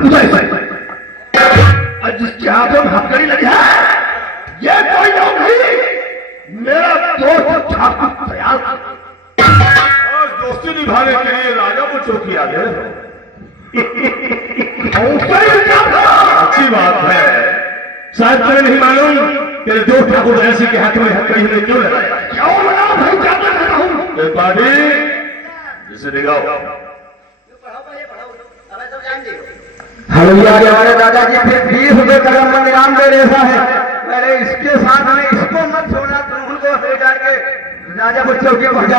उधर और जिसके हाथों में हथकड़ी लगी है ये कोई लोग नहीं, मेरा दोस्त ठाकुर दयाल। आज दोस्ती निभाने के लिए राजा को चौकी आ गए। अच्छी बात है। शायद तुम्हें नहीं मालूम तेरे दोस्त ठाकुर दयाल सिंह के हाथ में हथकड़ी हमने क्यों लगाया? क्यों लगाओ भाई, जाता रहता हूँ। पार्टी जिसे दिखाओ। हलैया के हमारे दादाजी फिर 20 रुपए कदम में इनाम दे रहा है। अरे इसके साथ में इसको मत छोड़ना, तुम उनको ले जाके राजा को चौकी पहुंचा।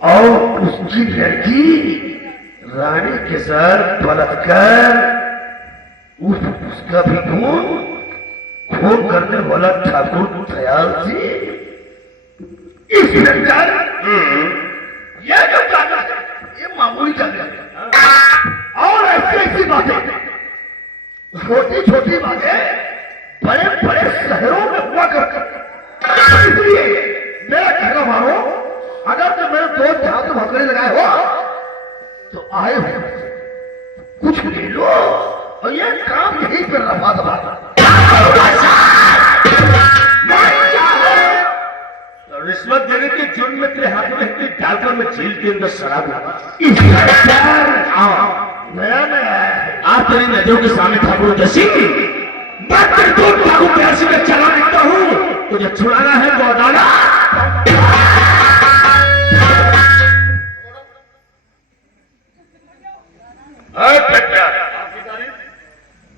और उसकी लड़की रानी के साथ बलात्कार, उसका भी खून करने वाला ठाकुर दयाल जी इस लड़का ये जो जाना है ये मामूली जाना है। और ऐसी ऐसी बातें, छोटी छोटी बातें बड़े बड़े शहरों में हुआ करती। इसलिए मेरा कहना मानो, अगर तो मेरे दोस्त हाथ में हथकड़ी लगाए हो तो आए हो कुछ ले लो और ये काम यहीं पर रफा दफा। रिश्वत देने के जुर्म में तेरे हाथ में हथकड़ी डालकर मैं जेल के अंदर शराब नया नया आज तेरी नजरों के सामने ठाकुर जैसी मैं तेरे दोस्त ठाकुर जैसी का चला लिखता हूँ। तुझे छुड़ाना है तो अदालत।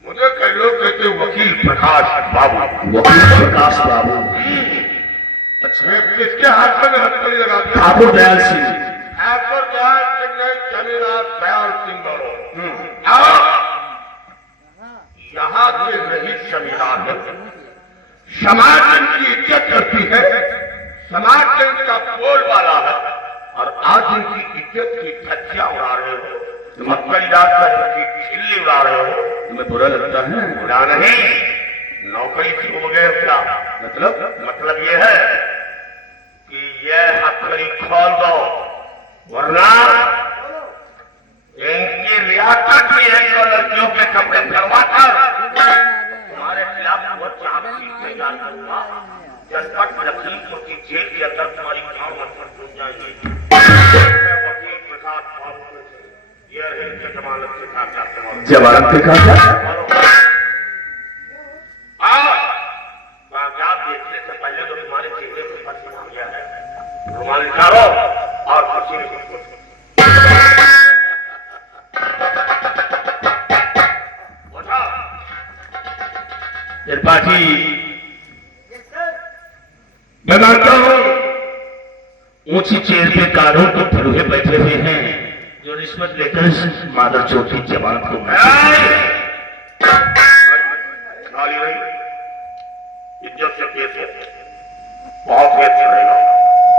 मुझे कई लोग कहते वकील प्रकाश बाबू। वकील प्रकाश बाबू। अच्छा, किसके हाथ में हथकड़ी लगाते? ठाकुर दयाल सिंह। ठाकुर दयाल सिंह ने जमींदार दयाल सिंह बोलो। यहाँ के नहीं जमींदार है, समाज इनकी इज्जत करती है, समाज इनका बोलबाला है, और आज इनकी इज्जत की धज्जियां उड़ा रहे हो, मक्कई डालकर इनकी खिल्ली उड़ा रहे हो। तुम्हें बुरा लगता है? बुरा नहीं, नौकरी से हो गए क्या? मतलब ये है कि ये हथकड़ी खोल दो, वरना इनकी रियासत भी है जो लड़कियों के कपड़े करवाकर तुम्हारे खिलाफ वो चाबी से डालूंगा। जनपद लखीमपुर की जेल के अंदर तुम्हारी गांव मंत्र घुस जाएगी। वकील प्रकाश बाबू ये इनके जमानत से कागजात से जमानत के कागजात देखने से पहले तो तुम्हारे चेहरे पर फर्क बना गया है। रुमाल निकालो और कुर्सी में त्रिपाठी, मैं मानता हूं ऊंची चेयर पे कानून के फरूहे बैठे हुए हैं जो रिश्वत लेकर मादर चोर की जमानत को इज्जत से केस है, बहुत केस चलेगा।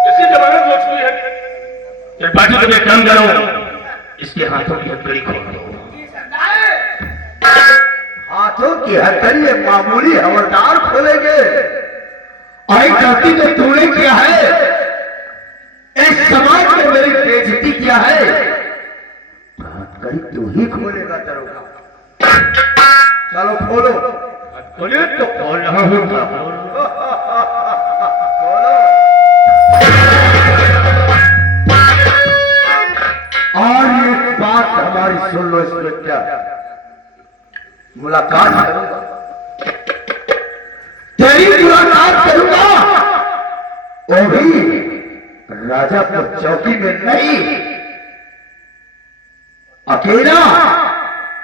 इसकी जमानत हो चुकी है। त्रिपाठी, तुम एक काम करो, इसके हाथों की हथकड़ी खोल दो। हाथों की हथकड़ी मामूली हवलदार खोलेंगे? आई गलती तो तूने किया है, इस समाज में मेरी बेइज्जती किया है, हथकड़ी तू ही खोलेगा दरोगा। चलो खोलो। खोले तो खोल रहा हूं। और ये बात हमारी सुन लो, इसमें क्या मुलाकात करूंगा, तेरी मुलाकात करूंगा, वो भी राजापुर चौकी में नहीं, अकेला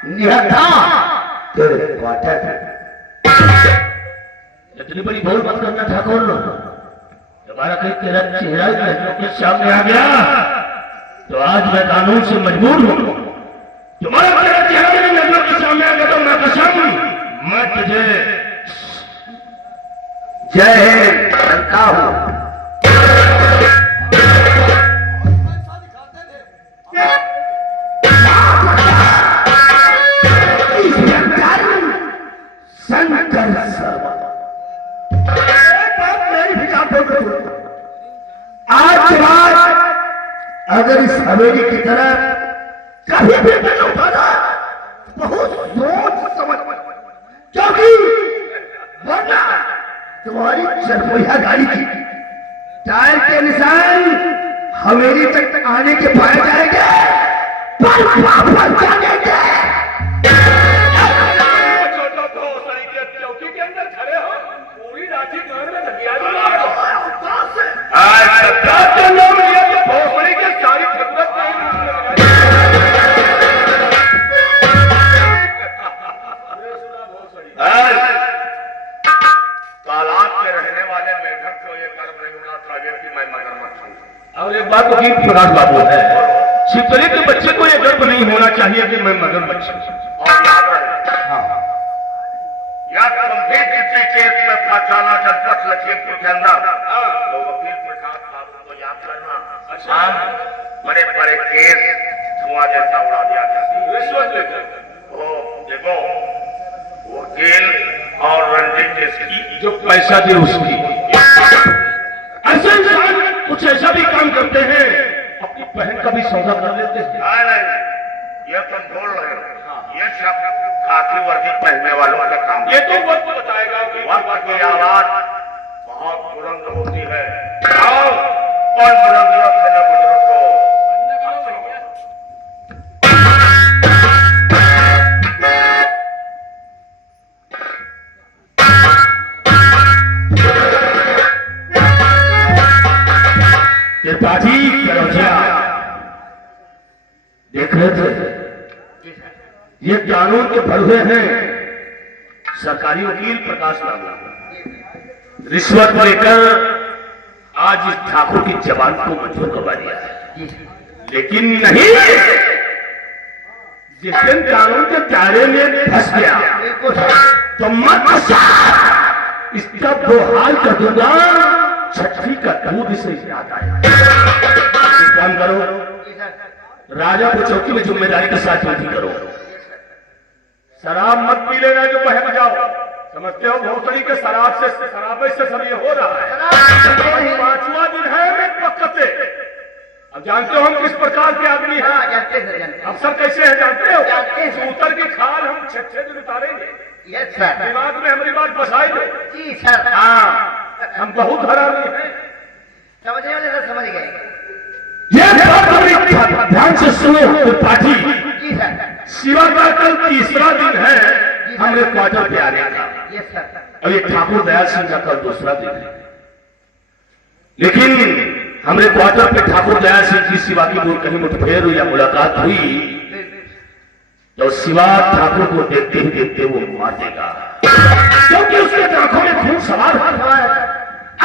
निहत्था तेरे क्वार्टर। इतनी बड़ी भूल मत करना ठाकुर, दोबारा कहीं तेरा चेहरा नजरों के सामने आ गया तो आज मैं कानून से मजबूर हूं। तुम्हारा तेरा चेहरा मेरी नजरों के सामने आ गया तो मैं कसम मैं तुझे जय हिंद करता हूं। अगर इस हवेली की तरफ कभी भी दिल उठाना बहुत सोच समझ, क्योंकि वरना तुम्हारी चरपहिया गाड़ी की टायर के निशान हवेली तक आने के पाए जाएंगे पर वापस जाएंगे। चौकी के अंदर खड़े हो, पूरी राशि घर में लगिया के सारी तालाब के रहने वाले मेढक को ये गर्व नहीं होना चाहिए कि मैं मगरमच्छ हूं। और एक बात तो प्रकाश बाबू है, शिवतरी के बच्चे को ये गर्व नहीं होना चाहिए कि मैं मगरमच्छ हूं। और याद रहे, या गंभीर किसी केस में फंसाना जनपद लखीमपुर के अंदर तो वकील प्रकाश बाबू को याद करना, बड़े बड़े केस धुआं जैसा उड़ा दिया करती रिश्वत लेकर। वो देखो वकील और रंजित जिसकी जो पैसा दे उसकी, ऐसे इंसान कुछ ऐसा भी काम करते हैं, अपनी बहन का भी सौदा कर लेते हैं। नहीं, ये तुम बोल रहे हो, ये सब काफी वर्दी पहनने वालों का काम। ये तो वक्त बताएगा कि वक्त की आवाज बहुत बुलंद होती है और बुलंदियों से न गुजरो तो त्रिपाठी करोजिया देख रहे थे, ये कानून के भरवे हैं सरकारी वकील प्रकाश बाबू, रिश्वत लेकर आज इस ठाकुर की जबान को मंजूर करवा दिया है। लेकिन नहीं, जिस दिन कानून के दायरे में फंस गया तो मत इसका वो हाल कर दूंगा, छठी का दूध इसे याद आया। काम करो, राजा को चौकी में जिम्मेदारी के साथ ड्यूटी करो, शराब मत पी लेना जो बह बजाओ। समझते हो भोसड़ी के शराब से सब ये हो रहा है। 5वां दिन है पक्कते। अब जानते हो हम किस प्रकार के आदमी हैं, अफसर कैसे है जानते हो? सूतर की खाल हम 6 दिन उतारेंगे। दिमाग में हमारी बात बसाई दो। जी सर। हाँ, हम बहुत हरामी हैं। समझने वाले सब समझ गए। ये ध्यान से सुनो पाठी, जी सर। शिवा का कल 3रा दिन है हमने क्वार्टर पे आने का। Yes sir. और ये ठाकुर दयाल सिंह का कल 2रा दिन है। लेकिन हमने क्वार्टर पे ठाकुर दयाल सिंह की शिवा की कहीं मुठभेड़ या मुलाकात हुई तो शिवा ठाकुर को देखते ही देखते वो मार देगा, क्योंकि उसके आंखों में खून सवार हो रहा है।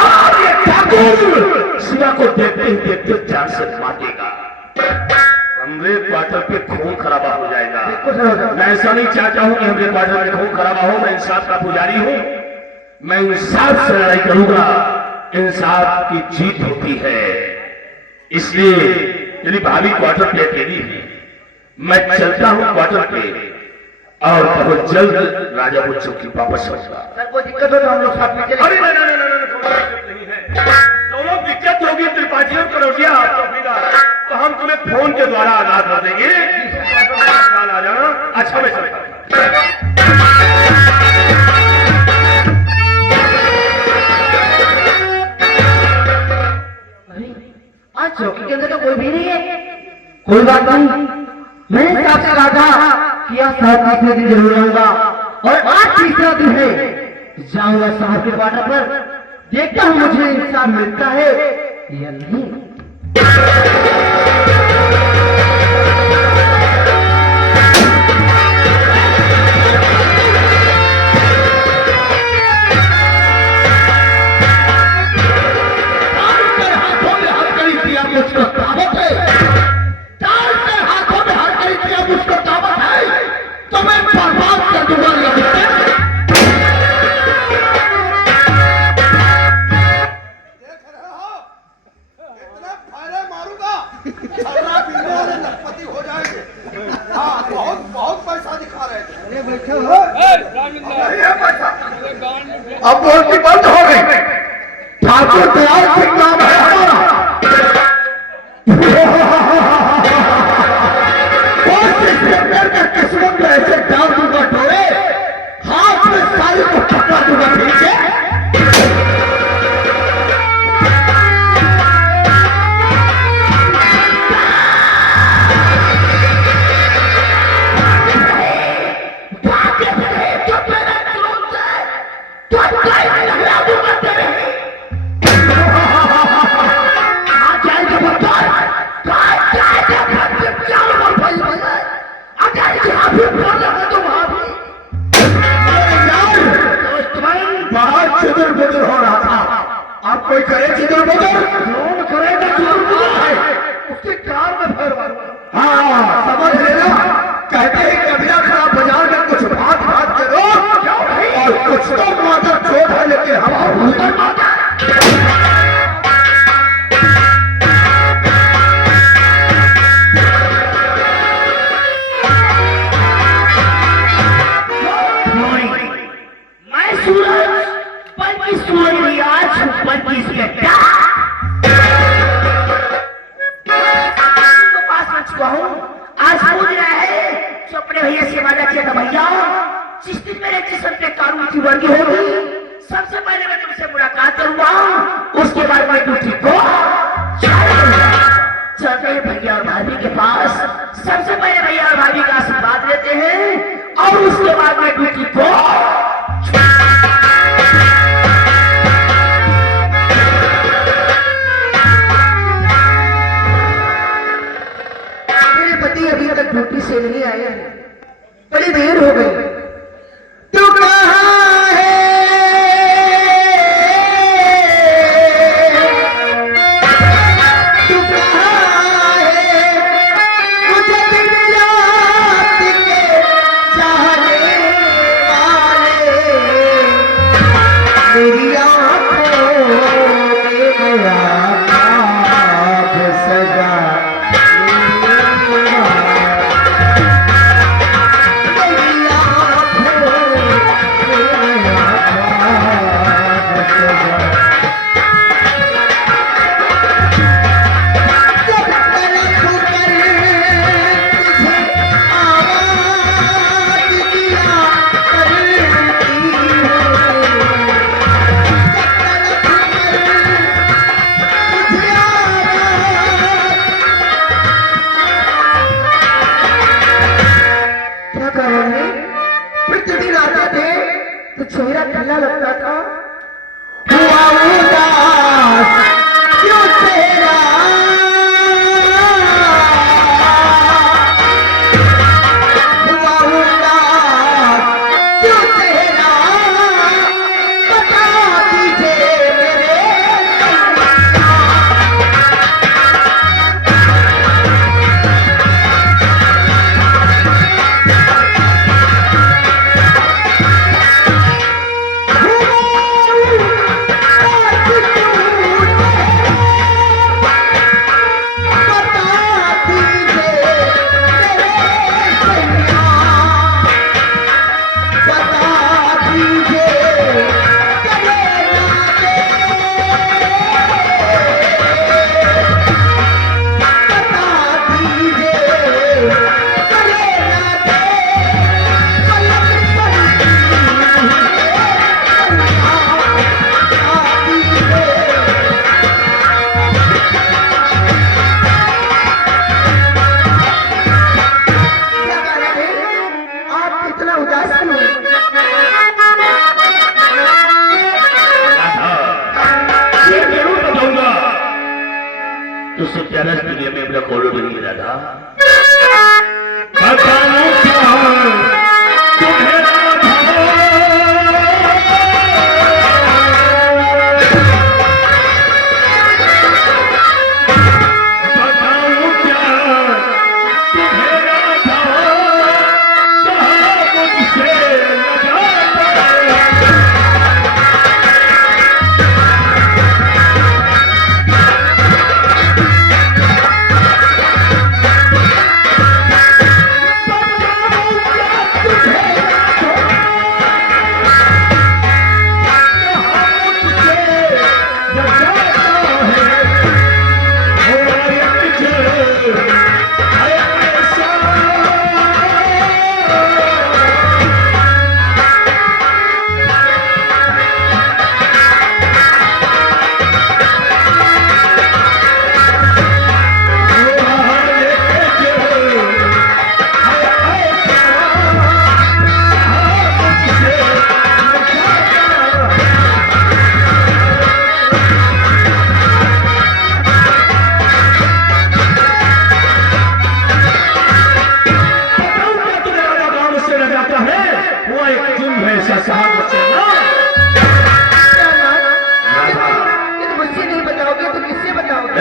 और ये ठाकुर शिवा को देखते ही देखते जान से मार देगा। हमरे क्वार्टर पे खून खराबा हो जाएगा। मैं ऐसा नहीं चाहता हूं कि हमरे क्वार्टर में खून खराबा हो। मैं इंसाफ का पुजारी हूं, मैं इंसाफ से लड़ाई करूंगा। इंसाफ की जीत होती है। इसलिए यदि भाभी क्वार्टर पे अकेली है, मैं चलता हूं क्वार्टर पे और बहुत जल्द राजा को चौकी वापस आऊंगा। सर कोई दिक्कत हो तो हम लोग साथ में चलेंगे। अरे नहीं है, दोनों दिक्कत होगी त्रिपाठी और करोटिया तो हम तुम्हें फोन के द्वारा आगाह कर देंगे। आ जाना। अच्छा मैं चलता हूं। आज चौकी के अंदर तो कोई भी नहीं है। कोई बात नहीं, मैंने आपसे कहा था कि आज 7 दिन जरूर आऊंगा और आज 3रा दिन है। जाऊंगा साहब के क्वार्टर पर, देखता हूं मुझे इंसाफ मिलता है या नहीं। अब बोलती बंद हो गई। ठाकुर दयाल सिंह नाम है हमारा। कोई करे चिदर बदर कौन करेगा उसके कार में फैर मारूंगा। हाँ समझ लेना, कहते हैं कबीरा खड़ा बाजार में कुछ भात भात के दो और कुछ तो माता चोट है लेकिन हवा भूतर माता मैं सूरज पर की सूरज रियाज पर की बेटा तो पास में छुआ हूँ। आज पूछ रहा है जो अपने भैया से वादा किया था, भैया जिस दिन मेरे जिस्म पे कानून की वर्दी होगी सबसे पहले मैं तुमसे मुलाकात करूंगा, उसके बाद मैं ड्यूटी को चलते हैं भैया और भाभी के पास। सबसे पहले भैया और भाभी का आशीर्वाद लेते हैं और उसके बाद मैं ड्यूटी को अभी तक ड्यूटी से नहीं आए हैं, बड़ी देर हो गई। तू कहाँ है, तू कहाँ है, मुझे दिन रात के चाहने वाले, मेरी आँखों में मेरा ख्वाब सजा चेहरा ढीला लगता था, हुआ उदास क्यों चेहरा, हुआ उदास क्यों चेहरा, बता दीजिए मेरे तुझसे प्यारा इस दुनिया में मेरा कोई भी नहीं रहा।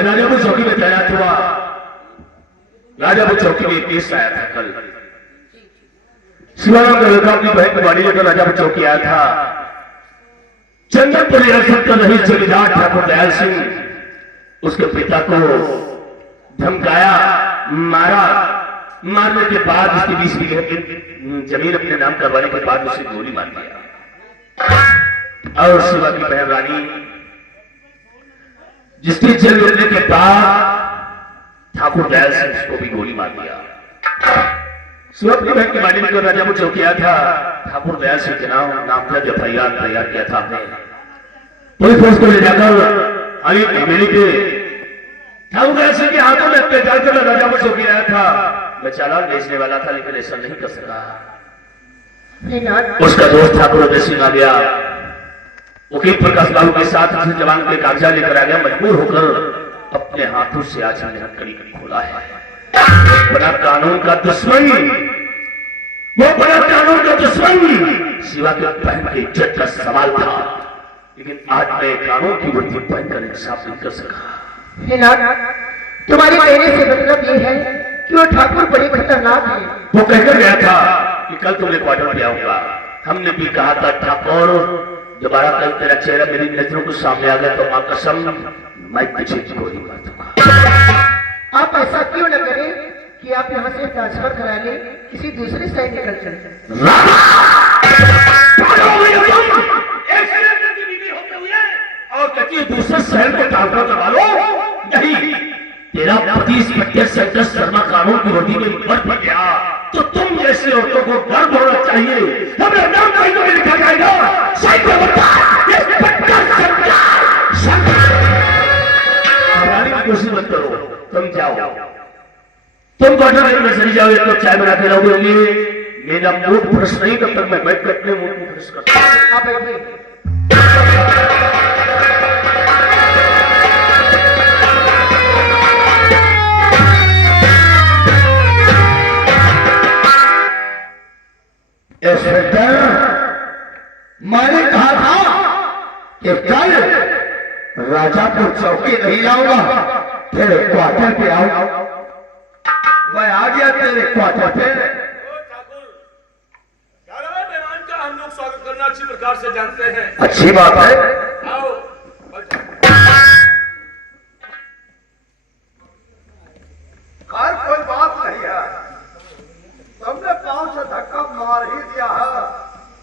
राजापुर चौकी में तैनात हुआ। राजापुर चौकी में एक केस आया था कल। शिवानंद का लड़का अपनी बहन की गाड़ी लेकर राजापुर चौकी आया था। चंदनपुर रियासत का रही जमींदार ठाकुर दयाल सिंह उसके पिता को धमकाया, मारा। मारने के बाद उसकी 20 बीघे की जमीन अपने नाम करवाने के बाद उसे गोली मार दिया। और शिवा की बहन रानी जिसकी जेल मिलने के बाद ठाकुर दयाल सिंह उसको भी गोली मार दिया। शिवा अपनी बहन की गाड़ी लेकर राजापुर चौकी आया था। ठाकुर दयाल सिंह के नाम नामजद FIR तैयार किया था आपने। पुलिस फोर्स को ले जाकर हवेली के ठाकुर दयाल सिंह के हाथों में अत्याचार कर राजापुर चौकी आया था। मैं चालान बेचने वाला था लेकिन ऐसा नहीं कर सका। उसका दोस्त ठाकुर उदय सिंह आ गया। वकील प्रकाश बाबू के साथ उसे जवान के कागजात लेकर आ गया। मजबूर होकर अपने हाथों से आज हमने हथकड़ी खोला है। बड़ा कानून का दुश्मन, वो बड़ा कानून का दुश्मन शिवा के बहन की इज्जत का सवाल था। लेकिन आज मैं कानून की वर्दी पहनकर इंसाफ नहीं कर सका। तुम्हारे कहने से मतलब ये है कि वो ठाकुर बड़ी खतरनाक है। वो कहकर गया था कि कल तुमने क्वार्टर पे आऊंगा। हमने भी कहा था ठाकुर दोबारा कल तेरा चेहरा मेरी नजरों के सामने आ गया तो मां कसम मैं पीछे गोली मार दूंगा। आप ऐसा क्यों न करें कि आप यहाँ से ट्रांसफर करा लें, किसी दूसरे साइड निकल चले। और कभी दूसरे शहर को ट्रांसफर करवा लो। नहीं, तेरा पति इंस्पेक्टर सेंटर शर्मा कानून की वर्दी में बढ़ गया तो तुम जैसे औरतों को गर्व होना चाहिए। हमें नाम कहीं तो लिखा जाएगा कोशिश मत करो, तुम जाओ। तुम क्वार्टर में चली जाओ तो चाय बना के रहोगे। मेरा मूड फ्रेश नहीं तब तक मैं बैठ कर अपने मूड को फ्रेश करता हूं। मैंने कहा था कि कल राजापुर चौकी नहीं लाऊंगा, तेरे क्वार्टर पे आऊंगा। मैं आ गया तेरे क्वार्टर पे। ठाकुर मेहमान का हम लोग स्वागत करना अच्छी प्रकार से जानते हैं। अच्छी बात है। आओ खैर कोई बात नहीं है, तुमने पांव से धक्का मार ही दिया है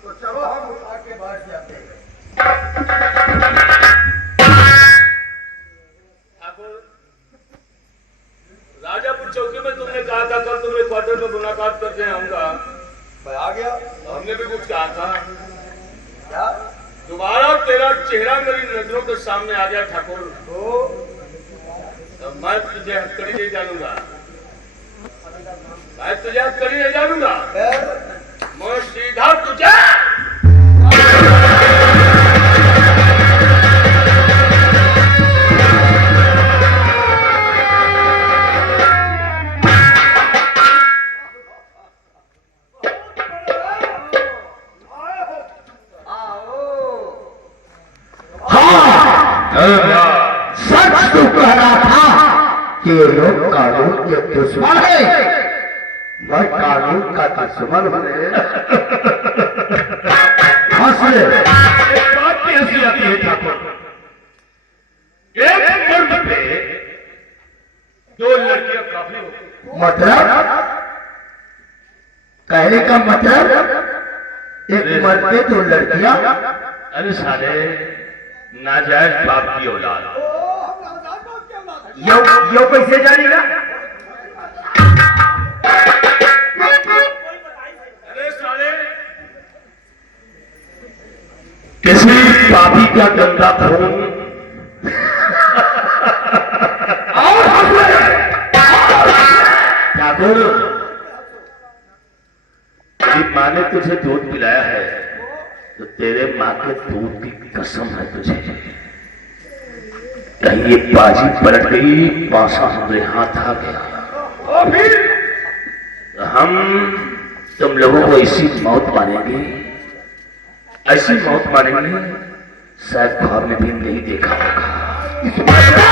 तो चलो हम उठा के बैठ जाते हैं। ठाकुर राजापुर चौकी में तुमने कहा था कल तुम्हें क्वार्टर में मुलाकात करके आऊंगा। मैं आ गया। हमने भी कुछ कहा था। क्या दोबारा तेरा चेहरा मेरी नजरों के सामने आ गया ठाकुर तो मैं तुझे हथकड़ी नहीं डालूंगा। मैं तुझे हथकड़ी नहीं डालूंगा। मैं सीधा तुझे सच तो कह रहा था कि ये लोग कानून के दुश्मन है। मैं कानून का दुश्मन हूं। हंस ले। एक बात की हंसी आती है ठाकुर। एक मर्द पे दो लड़कियां काफी होती। मतलब कहने का मतलब एक मर्द पे दो लड़कियां। अरे साले नाजायज बाप की औलाद। यो कैसे जानेगा? अरे साले किसी पापी का गंदा खून ठाकुर तेरी माँ ने तुझे दूध पिलाया है तो तेरे माँ के दूध की कसम है तुझे। कहीं ये बाजी पलट गई, पासा हमारे हाथ आ गया और फिर हम तुम लोगों को ऐसी मौत मानेंगे, ऐसी मौत मानेंगे शायद ख्वाब में भी नहीं देखा होगा।